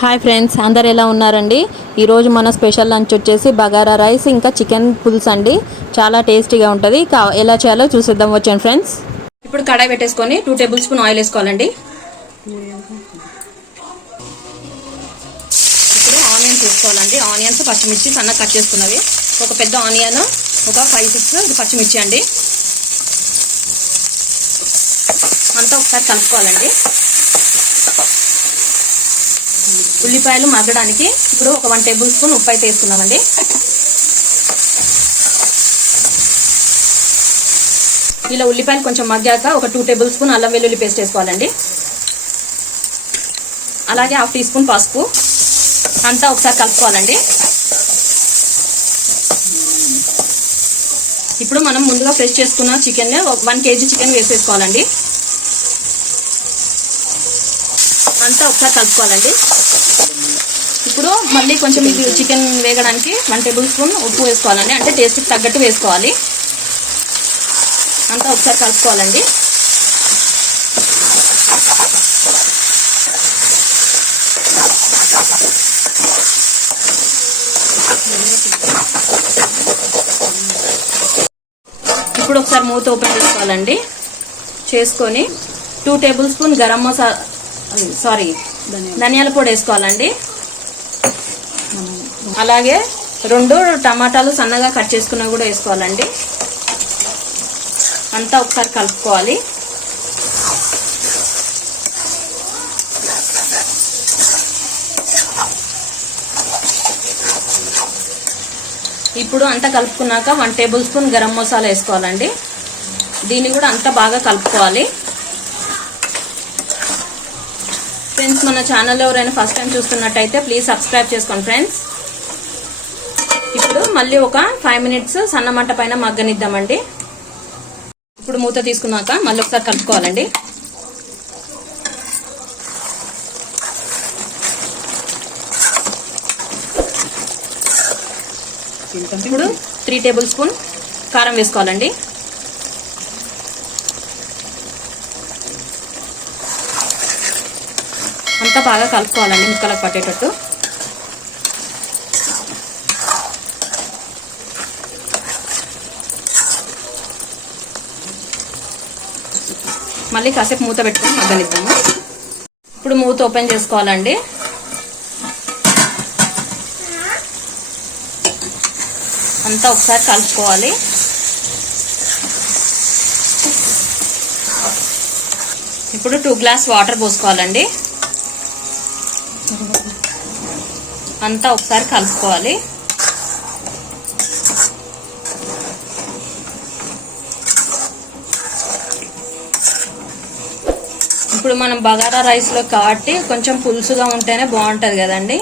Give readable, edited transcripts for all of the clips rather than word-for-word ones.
Hi friends, అందరు ఎలా ఉన్నారండి? ఈరోజు మన స్పెషల్ లంచ్ వచ్చేసి బగారా రైస్ ఇంకా చికెన్ పులుసు అండి. చాలా టేస్టీగా ఉంటుంది. ఎలా చేయాలో చూసేద్దాం వచ్చాను ఫ్రెండ్స్. ఇప్పుడు కడాయి పెట్టేసుకొని 2 టేబుల్ స్పూన్ ఆయిల్ వేసుకోవాలండి. ఇప్పుడు ఆనియన్స్ వేసుకోవాలండి. ఆనియన్స్ పచ్చిమిర్చి సన్నగా కట్ చేసుకున్నవి, ఒక పెద్ద ఆనియన్, ఒక 5-6 పచ్చిమిర్చి అండి. అంతా ఒకసారి కలుపుకోవాలండి. ఉల్లిపాయలు మగ్గడానికి ఇప్పుడు ఒక 1 టేబుల్ స్పూన్ ఉప్పు అయితే వేసుకున్నామండి. ఇలా ఉల్లిపాయలు కొంచెం మగ్గాక ఒక 2 టేబుల్ స్పూన్ అల్లం వెల్లుల్లి పేస్ట్ వేసుకోవాలండి. అలాగే 1/2 టీ స్పూన్ పసుపు. అంతా ఒకసారి కలుపుకోవాలండి. ఇప్పుడు మనం ముందుగా ఫ్రెష్ చేసుకున్న చికెన్ 1 కేజీ చికెన్ వేసేసుకోవాలండి. అంతా ఒకసారి కలుపుకోవాలండి. ఇప్పుడు మళ్ళీ కొంచెం ఇది చికెన్ వేగడానికి 1 టేబుల్ స్పూన్ ఉప్పు వేసుకోవాలండి. అంటే టేస్ట్కి తగ్గట్టు వేసుకోవాలి. అంతా ఒకసారి కలుపుకోవాలండి. ఇప్పుడు ఒకసారి మూత ఓపెన్ చేసుకోవాలండి. చేసుకొని 2 టేబుల్ స్పూన్ గరం మసాలా ధనియాల పొడి వేసుకోవాలండి. అలాగే 2 టమాటాలు సన్నగా కట్ చేసుకున్నవి కూడా వేసుకోవాలండి. అంతా ఒకసారి కలుపుకోవాలి. ఇప్పుడు అంతా కలుపుకున్నాక 1 టేబుల్ స్పూన్ గరం మసాలా వేసుకోవాలండి. దీన్ని కూడా అంతా బాగా కలుపుకోవాలి. ఫ్రెండ్స్, మన ఛానల్లో ఎవరైనా ఫస్ట్ టైం చూస్తున్నట్టయితే ప్లీజ్ సబ్స్క్రైబ్ చేసుకోండి ఫ్రెండ్స్. ఇప్పుడు మళ్ళీ ఒక 5 మినిట్స్ సన్న మంట పైన మగ్గనిద్దామండి. ఇప్పుడు మూత తీసుకున్నాక మళ్ళీ ఒకసారి కలుపుకోవాలండి. ఇప్పుడు 3 టేబుల్ స్పూన్ కారం వేసుకోవాలండి. అంతా బాగా కలుపుకోవాలండి ముక్కలకు పట్టేటట్టు. మళ్ళీ కాసేపు మూత పెట్టుకొని మగ్గనిద్దాము. ఇప్పుడు మూత ఓపెన్ చేసుకోవాలండి. అంతా ఒకసారి కలుపుకోవాలి. ఇప్పుడు 2 గ్లాస్ వాటర్ పోసుకోవాలండి. అంతా ఒకసారి కలుపుకోవాలి. ఇప్పుడు మనం బగారా రైస్లో కాబట్టి కొంచెం పులుసుగా ఉంటేనే బాగుంటుంది కదండి.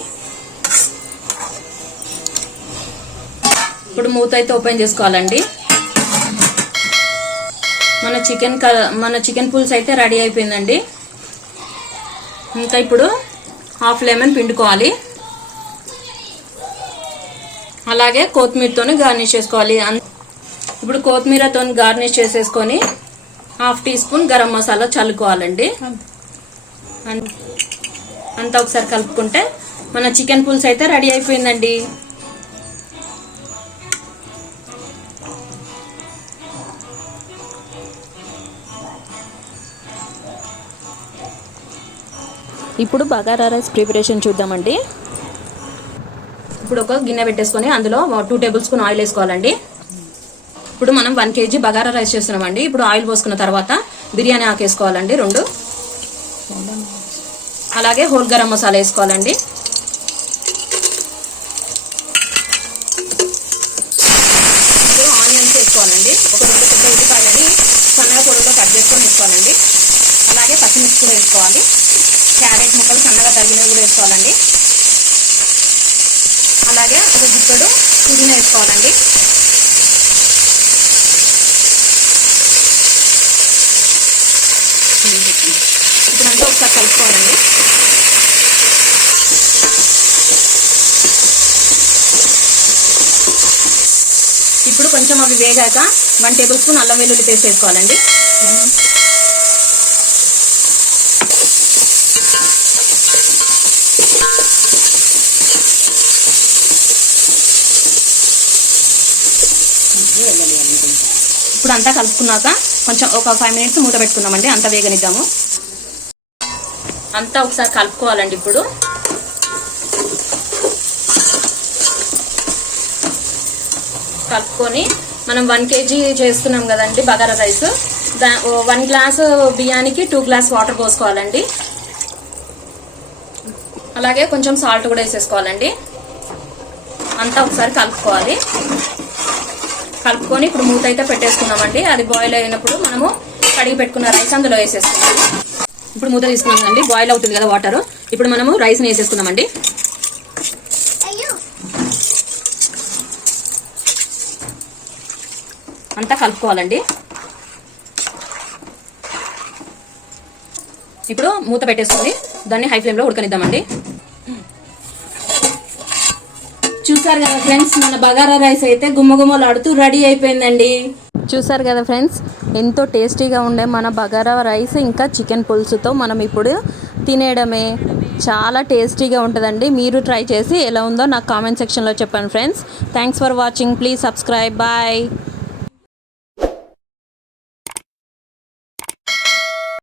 ఇప్పుడు మూత అయితే ఓపెన్ చేసుకోవాలండి. మన చికెన్ పులుసు అయితే రెడీ అయిపోయిందండి. ఇంకా ఇప్పుడు 1/2 లెమన్ పిండుకోవాలి. అలాగే కొత్తిమీరతో గార్నిష్ చేసుకోవాలి. ఇప్పుడు కొత్తిమీరతో గార్నిష్ చేసేసుకొని 1/2 టీ స్పూన్ గరం మసాలా చల్లుకోవాలండి. అంతా ఒకసారి కలుపుకుంటే మన చికెన్ పులుసు అయితే రెడీ అయిపోయిందండి. ఇప్పుడు బగారా రైస్ ప్రిపరేషన్ చూద్దామండి. ఇప్పుడు ఒక గిన్నె పెట్టేసుకొని అందులో 2 టేబుల్ స్పూన్ ఆయిల్ వేసుకోవాలండి. ఇప్పుడు మనం 1 కేజీ బగారా రైస్ చేస్తున్నామండి. ఇప్పుడు ఆయిల్ పోసుకున్న తర్వాత బిర్యానీ ఆకు వేసుకోవాలండి 2. అలాగే హోల్ గరం మసాలా వేసుకోవాలండి. ఇప్పుడు ఆనియన్స్ వేసుకోవాలండి. ఒక 2 పెద్ద ఉల్లిపాయలని సన్నగా పొడవులో కట్ చేసుకొని వేసుకోవాలండి. అలాగే పచ్చిమిర్చి కూడా వేసుకోవాలి. క్యారెట్ ముక్కలు సన్నగా తరిగినవి కూడా వేసుకోవాలండి. అలాగే ఒక గుప్పెడు పుదీనా వేసుకోవాలండి. ఇప్పుడంతా ఒకసారి కలుపుకోవాలండి. ఇప్పుడు కొంచెం అవి వేగాక 1 టేబుల్ స్పూన్ అల్లం వెల్లుల్లి పేస్ట్ వేసుకోవాలండి. ఇప్పుడు అంతా కలుపుకున్నాక కొంచెం ఒక 5 మినిట్స్ మూత పెట్టుకుందామండి, అంతా వేగనిద్దాము. అంతా ఒకసారి కలుపుకోవాలండి. ఇప్పుడు కలుపుకొని మనం 1 kg చేస్తున్నాం కదండి బగారా రైస్, 1 గ్లాసు బియ్యానికి 2 గ్లాస్ వాటర్ పోసుకోవాలండి. అలాగే కొంచెం సాల్ట్ కూడా వేసేసుకోవాలండి. అంతా ఒకసారి కలుపుకోవాలి. కలుపుకొని ఇప్పుడు మూత అయితే పెట్టేసుకున్నామండి. అది బాయిల్ అయినప్పుడు మనము కడిగి పెట్టుకున్న రైస్ అందులో వేసేసుకున్నాము. ఇప్పుడు మూత తీసుకున్నామండి, బాయిల్ అవుతుంది కదా వాటర్. ఇప్పుడు మనము రైస్ని వేసేసుకున్నామండి. అంతా కలుపుకోవాలండి. ఇప్పుడు మూత పెట్టేసుకొని దాన్ని హై ఫ్లేమ్లో ఉడకనిద్దామండి. చూసారు కదా ఫ్రెండ్స్, మన బగారా రైస్ అయితే గుమ్మగుమ్మలాడుతూ రెడీ అయిపోయిందండి. చూసారు కదా ఫ్రెండ్స్, ఎంతో టేస్టీగా ఉండే మన బగారా రైస్ ఇంకా చికెన్ పులుసుతో మనం ఇప్పుడు తినేయడమే. చాలా టేస్టీగా ఉంటుందండి. మీరు ట్రై చేసి ఎలా ఉందో నాకు కామెంట్ సెక్షన్లో చెప్పండి friends. Thanks for watching. Please subscribe. Bye.